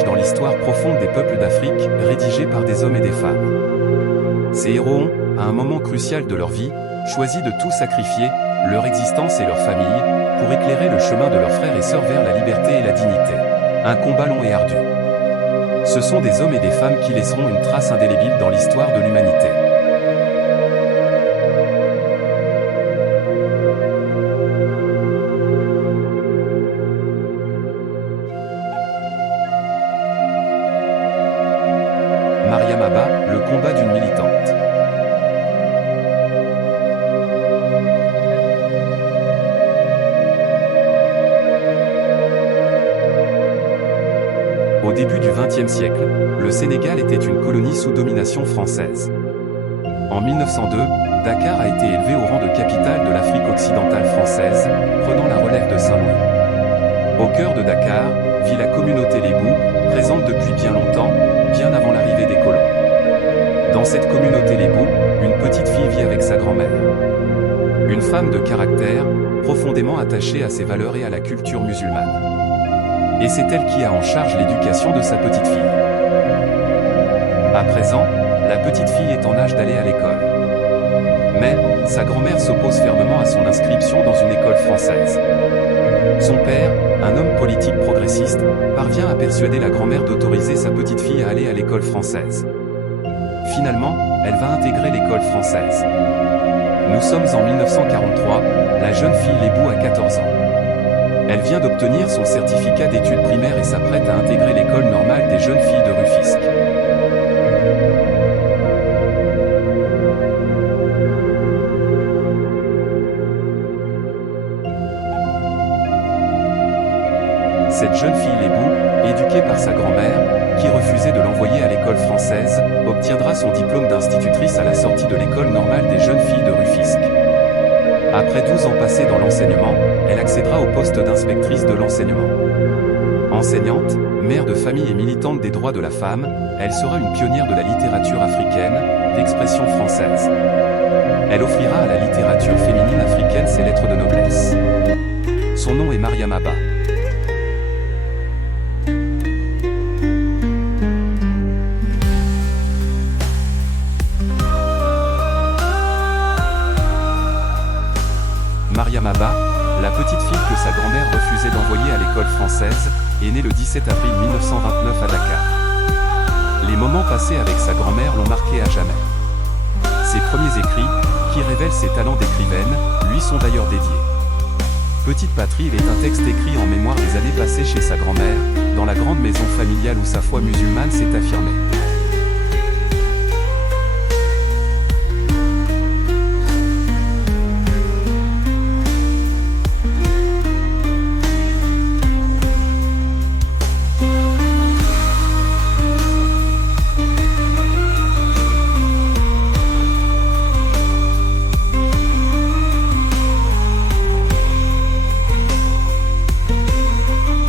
plonge dans l'histoire profonde des peuples d'Afrique, rédigée par des hommes et des femmes. Ces héros ont, à un moment crucial de leur vie, choisi de tout sacrifier, leur existence et leur famille, pour éclairer le chemin de leurs frères et sœurs vers la liberté et la dignité. Un combat long et ardu. Ce sont des hommes et des femmes qui laisseront une trace indélébile dans l'histoire de l'humanité. Mariam Abba, le combat d'une militante. Au début du XXe siècle, le Sénégal était une colonie sous domination française. En 1902, Dakar a été élevé au rang de capitale de l'Afrique occidentale française, prenant la relève de Saint-Louis. Au cœur de Dakar, vit la communauté Lébou, présente depuis bien longtemps, bien avant l'arrivée des colons. Dans cette communauté Lébou, une petite fille vit avec sa grand-mère. Une femme de caractère, profondément attachée à ses valeurs et à la culture musulmane. Et c'est elle qui a en charge l'éducation de sa petite fille. À présent, la petite fille est en âge d'aller à l'école. Mais, sa grand-mère s'oppose fermement à son inscription dans une école française. Son père, un homme politique progressiste, parvient à persuader la grand-mère d'autoriser sa petite fille à aller à l'école française. Finalement, elle va intégrer l'école française. Nous sommes en 1943, la jeune fille Lébou a 14 ans. Elle vient d'obtenir son certificat d'études primaires et s'apprête à intégrer l'école normale des jeunes filles de Rufisque. Cette jeune fille Lébou, éduquée par sa grand-mère, qui refusait de l'envoyer à l'école française, obtiendra son diplôme d'institutrice à la sortie de l'école normale des jeunes filles de Rufisque. Après 12 ans passés dans l'enseignement, elle accédera au poste d'inspectrice de l'enseignement. Enseignante, mère de famille et militante des droits de la femme, elle sera une pionnière de la littérature africaine, d'expression française. Elle offrira à la littérature féminine africaine ses lettres de noblesse. Son nom est Mariam Abba. Mariam Abba, la petite fille que sa grand-mère refusait d'envoyer à l'école française, est née le 17 avril 1929 à Dakar. Les moments passés avec sa grand-mère l'ont marqué à jamais. Ses premiers écrits, qui révèlent ses talents d'écrivaine, lui sont d'ailleurs dédiés. Petite Patrie est un texte écrit en mémoire des années passées chez sa grand-mère, dans la grande maison familiale où sa foi musulmane s'est affirmée.